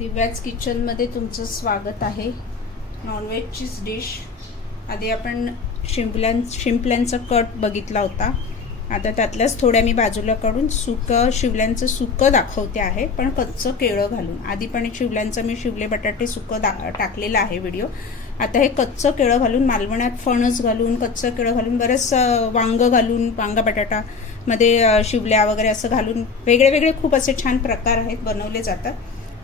दिव्याज किचनमध्ये तुमचं स्वागत आहे। नॉनव्हेजचीच डिश। आधी आपण शिंपल्यांचा कट बघितला होता। आता त्यातल्याच थोड्या मी बाजूला काढून शिवल्यांचं सुकं दाखवते आहे, पण कच्चं केळं घालून। आधी पण शिवल्यांचं मी शिवले बटाटे सुकं टाकलेला आहे व्हिडिओ। आता हे कच्चं केळं घालून, मालवण्यात फणस घालून, कच्चं केळं घालून, बरेच वांग घालून, वांगा बटाटा मध्ये शिवल्या वगैरे असं घालून वेगळे वेगळे खूप असे छान प्रकार आहेत, बनवले जातात।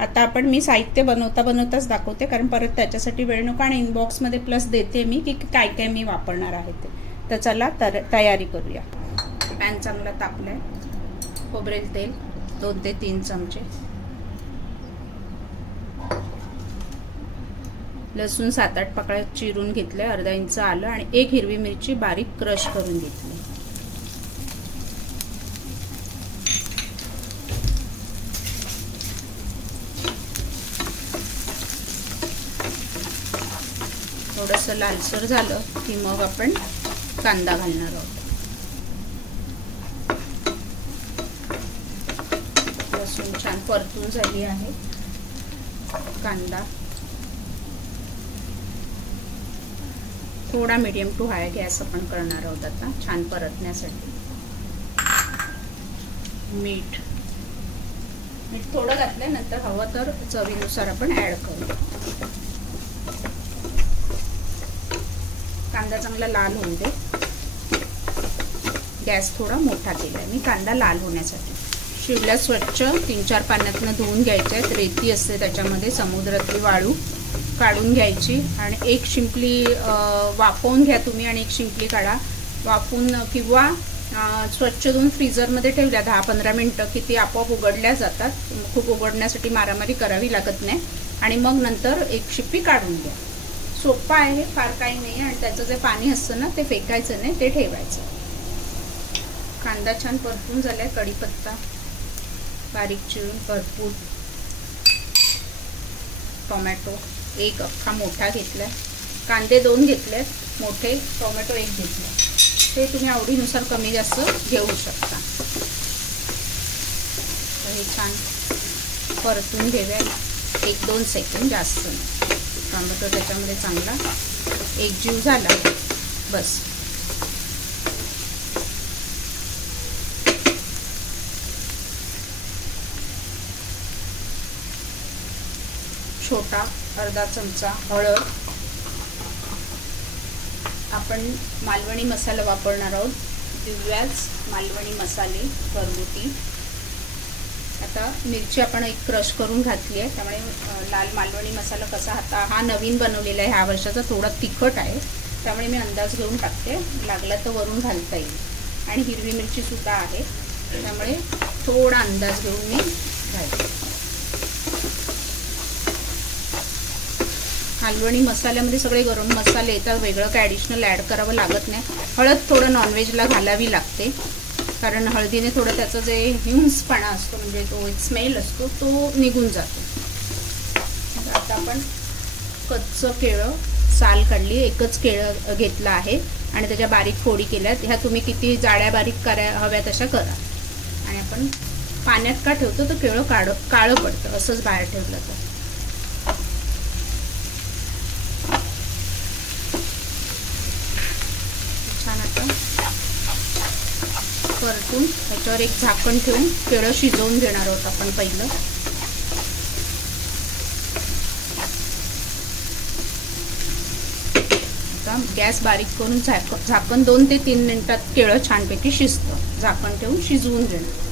आता आपण मी साहित्य बनवताच दाखवते, कारण परत त्याच्यासाठी वेळ नको आणि इनबॉक्स मध्ये प्लस देते मी की काय काय मी वापरणार आहे ते। तर चला तयारी करूया। पॅन चांगला तापलाय, खोबरेल तेल 2 ते 3 चमचे, लसूण 7-8 पाकळ्या चिरून घेतले, अर्धा इंच आलं आणि 1 हिरवी मिरची बारीक क्रश करून घेतली। थोडंसं लालसर झालं की मग आपण कांदा घालणार आहोत। लसूण छान परतून झाली आहे, कांदा थोडा मीडियम टू हाय गॅस आपण करणार आहोत आता छान परतण्यासाठी। मीठ थोडं घातलं, नंतर हवं तर चवीनुसार आपण ऍड करू। कांदा चांगला लाल होऊ दे। गॅस थोडा मोठा केलाय मी कांदा लाल होण्यासाठी। शिवल्या स्वच्छ 3-4 पाण्यातनं धुवून घ्यायच्या आहेत, रेती असते त्याच्यामध्ये, समुद्रातली वाळू काढून घ्यायची आणि एक शिंपली वाफवून घ्या तुम्ही आणि एक शिंपली काढा वाफवून, किंवा स्वच्छ धुवून फ्रीजरमध्ये ठेवल्या 10-15 मिनिटं की ती आपोआप उघडल्या जातात। खूप उघडण्यासाठी मारामारी करावी लागत नाही आणि मग नंतर एक शिप्पी काढून घ्या। सोपा आहे, फार काही नाही आणि त्याचं जे पाणी असतं ना ते फेकायचं नाही, ते ठेवायचं। कांदा छान परतून झालाय, कढीपत्ता बारीक चिरून भरपूर, टोमॅटो 1 अख्खा मोठा घेतलाय, कांदे 2 घेतलेत मोठे, टोमॅटो 1 घेतलाय, ते तुम्ही आवडीनुसार कमी जास्त घेऊ शकता। तर हे छान परतून घेऊया 1-2 सेकंद, जास्त नाही। टोमॅटो त्याच्यामध्ये चांगला एकजीव झाला बस। छोटा अर्धा चमचा हळद, आपण मालवणी मसाला वापरणार आहोत, दिव्याज मालवणी मसाले घरगुती। आता मिरची आपण एक क्रश करून घातली आहे, त्यामुळे लाल मालवणी मसाला कसा हा नवीन बनवलेला आहे ह्या वर्षाचा, थोडा तिखट आहे, त्यामुळे मी अंदाज घेऊन टाकते, लागला तर वरून घालता येईल। आणि हिरवी मिरची सुद्धा आहे, त्यामुळे थोडा अंदाज घेऊन मी घालते। मालवणी मसाल्यामध्ये सगळे गरम मसाले येतात, वेगळं काय ॲडिशनल ॲड करावं लागत नाही। हळद थोडं नॉनव्हेजला घालावी लागते, कारण हळदीने थोडं त्याचं जे ह्यूम्सपणा असतो, म्हणजे तो एक स्मेल असतो, तो निघून जातो। आता आपण कच्चं केळं साल काढली, एकच केळं घेतलं आहे आणि त्याच्या बारीक फोडी केल्यात। ह्या तुम्ही किती जाड्या बारीक हव्या तशा करा। आणि आपण पाण्यात का ठेवतो तर केळं काळं पडतं, असंच बाहेर ठेवलं तर। छान आता परतून त्याच्यावर एक झाकण ठेवून केळं शिजवून घेणार आहोत आपण पहिलं। आता गॅस बारीक करून झाकण 2 ते 3 मिनिटात केळं छानपैकी शिजतं, झाकण ठेवून शिजवून घेणार।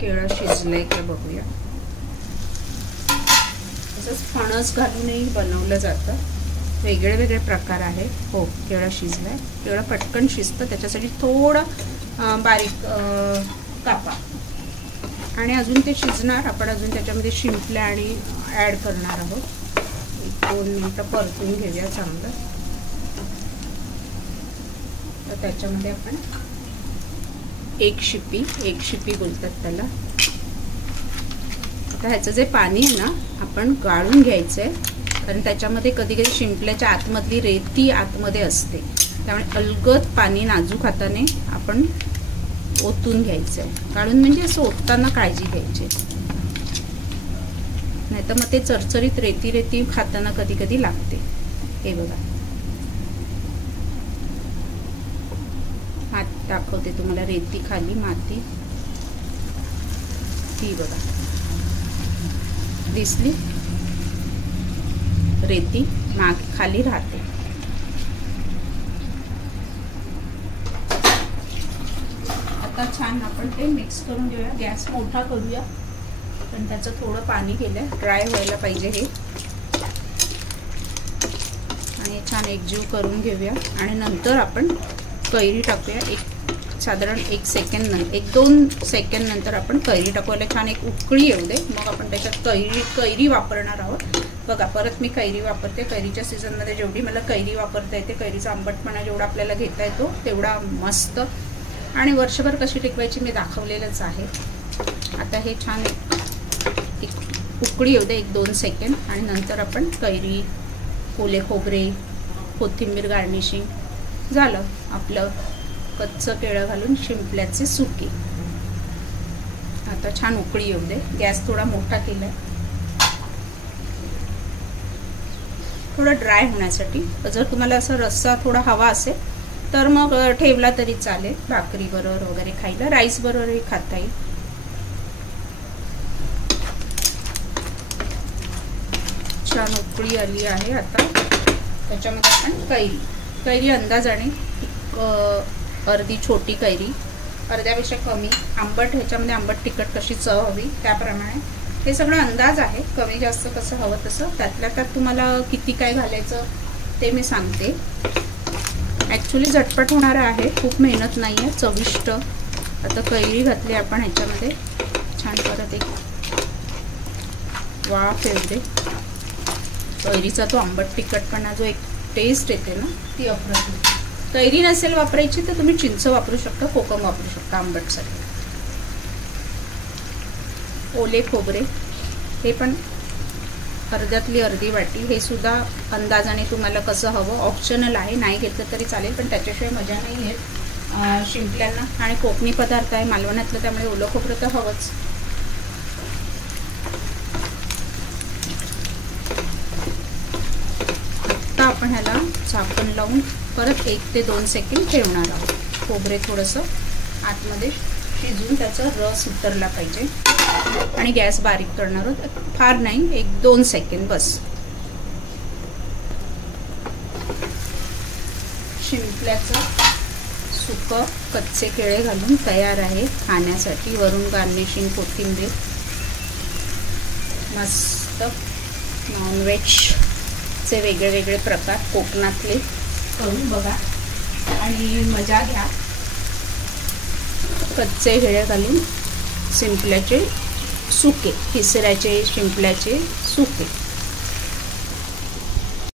केळं शिजलंय का बघूया। तसंच फणस घालूनही बनवलं जातं, वेगळे वेगळे प्रकार आहे। हो, केळं शिजलंय, केळं पटकन शिजतं, त्याच्यासाठी थोडं बारीक कापा आणि अजून ते शिजणार। आपण अजून त्याच्यामध्ये शिंपल्या आणि ॲड करणार आहोत। 1-2 मिनिटं परतून घेऊया चांगलं. तर त्याच्यामध्ये आपण एक शिपी बोलतात त्याला. आता ह्याचं जे पाणी आहे ना आपण गाळून घ्यायचं आहे, कारण त्याच्यामध्ये कधी कधी शिंपल्याच्या आतमधली रेती आतमध्ये असते, त्यामुळे अलगद पाणी नाजूक हाताने आपण ओतून घ्यायचं आहे. गाळून म्हणजे असं ओतताना काळजी घ्यायची, नाही तर मग ते चरचरीत रेती खाताना कधी कधी लागते. हे बघा, हात दाखवते तुम्हाला, रेती खाली माती ती बघा दिसली, रेती खाली राहते. आता छान आपण ते मिक्स करून घेऊया. गॅस मोठा करूया, पण त्याचं थोडं पाणी गेलं, ड्राय व्हायला पाहिजे हे. आणि छान एकजीव करून घेऊया. आणि नंतर आपण कैरी टाकूया. साधारण 1-2 सेकंड नंतर आपण कैरी टाकूया. छान एक उकळी येऊ दे, मग आपण त्याच्यात कैरी वापरणार आहोत. बघा, परत मी कैरी वापरते. कैरीच्या सीझनमध्ये जेवढी मला कैरी वापरता येते, कैरीचा आंबटपणा जेवढा आपल्याला घेता येतो तेवढा मस्त, आणि वर्षभर कशी टिकवायची मी दाखवलेलंच आहे. आता हे छान एक उकळी येऊ दे 1-2 सेकंड, आणि नंतर आपण कैरी, ओले खोबरे, कोथिंबीर गार्निशिंग झालं आपलं कच्चं केळं घालून शिंपल्याचे सुके. आता छान उकळी येऊ दे. गॅस थोडा मोठा केलाय थोडं ड्राय होण्यासाठी. जर तुम्हाला असं रस्सा थोडा हवा असेल तर मग ठेवला तरी चालेल, भाकरी बरोबर वगैरे खायला, राईस बरोबरही खाता येईल. छान उकळी आली आहे. आता त्याच्यामध्ये आपण कैरी अंदाजाने, अर्धी छोटी कैरी, अर्ध्यापेक्षा कमी, आंबट, ह्याच्यामध्ये आंबट तिखट कशी चव हवी त्याप्रमाणे. हे सगळं अंदाज आहे, कमी जास्त कसं हवं तसं. त्यातल्या त्यात तुम्हाला किती काय घालायचं ते मी सांगते. ॲक्च्युली झटपट होणार आहे, खूप मेहनत नाही आहे, चविष्ट. आता कैरी घातली आपण ह्याच्यामध्ये, छान परत एक वाफ येऊ दे. कैरीचा तो आंबट तिखटपणा जो एक टेस्ट येते ना, ती अप्रतिम. कैरी नसेल वापरायची तर तुम्ही चिंच वापरू शकता, कोकम वापरू शकता आंबटसाठी. ओले खोबरे हे पण अर्ध्यातली अर्धी वाटी. हे सुद्धा अंदाजाने तुम्हाला कसं हवं, ऑप्शनल आहे, नाही घेतलं तरी चालेल, पण त्याच्याशिवाय मजा नाही येत शिंपल्यांना. आणि कोकणी पदार्थ आहे मालवण्यातलं, त्यामुळे ओलं खोबरं तर हवंच. आता आपण ह्याला झाकण लावून परत 1-2 सेकंड ठेवणार आहोत. खोबरे थोडंसं आतमध्ये शिजून त्याचा रस उतरला पाहिजे. आणि गॅस बारीक करणार आहोत, फार नाही, 1-2 सेकंड बस. शिंपल्याचं सुकं कच्चे केळे घालून तयार आहे खाण्यासाठी. वरून गार्निशिंग कोथिंबीर. मस्त नॉनव्हेजचे वेगळे प्रकार कोकणातले करून बघा आणि मजा घ्या. कच्चे केळे घालून शिंपल्याचे सुके, तिसऱ्याचे शिंपल्याचे सुके.